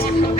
Thank you.